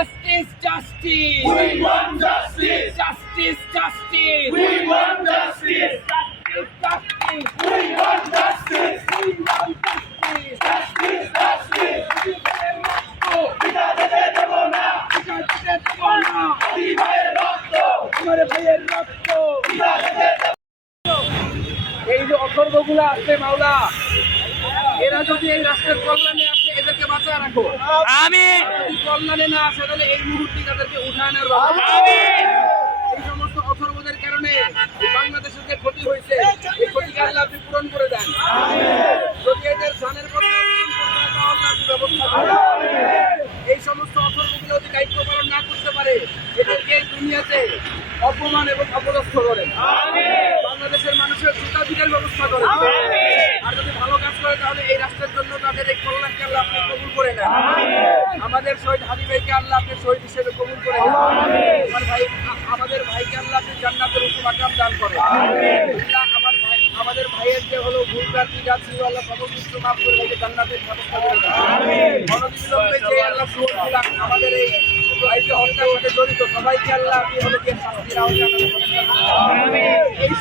Justice justice justice justice justice justice We want justice. পিতা যেতে দেব না। আমার ভাইয়ের রক্ত এই যে অথর্বগুলো আছে মাওলা এরা যদি এই রাষ্ট্রের কল্যাণে কল্যাণে না আসে তাহলে এই মুহূর্তে তাদেরকে উঠানোর ব্যবস্থা এই সমস্ত অথর্বদের কারণে বাংলাদেশের যে ক্ষতি হয়েছে এই ক্ষতিকে আল্লাহ আপনি পূরণ করে দেন। যদি এদের এই সমস্ত অথর্বগুলো যদি দায়িত্ব পালন না করতে পারে এদেরকে এই দুনিয়াতে অপমান এবং অপদস্থ করেন বাংলাদেশের মানুষের জুতা পিটার ব্যবস্থা করেন আর যদি ভালো কাজ করে তাহলে এই জন্য তাদের এই কল্যাণকে আল্লাহ আপনি কবুল করে নেন। আমাদের শহীদ হাদি ভাইকে আল্লাহ আপনি শহীদ হিসেবে কবুল করে নেন। আমার ভাই আমাদের ভাইকে আল্লাহ আপনি জান্নাতের উত্তম আকাম দান আল্লাহ আমার ভাই আমাদের ভাইয়ের যে হলো ভুল প্রার্থী যা ছিল আল্লাহ সমস্ত কিছু মাফ করে ভাইকে জান্নাতের ব্যবস্থা করে দেন। যে আল্লাহ সুরগুলা আমাদের এই যে হত্যার সাথে জড়িত সবাইকে আল্লাহ আপনি হলো যে শাস্তির আওতায় এই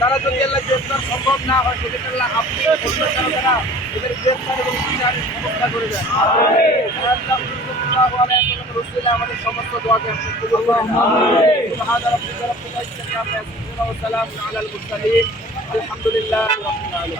তারা যদি আল্লাহ গ্রেফতার সম্ভব না হয়, সেক্ষেত্রে আল্লাহ আপনি তারা এদের গ্রেফতার এবং বিচারের করে দেন আমাদের সমস্ত দোয়াকে আপনি আলহামদুলিল্লাহি।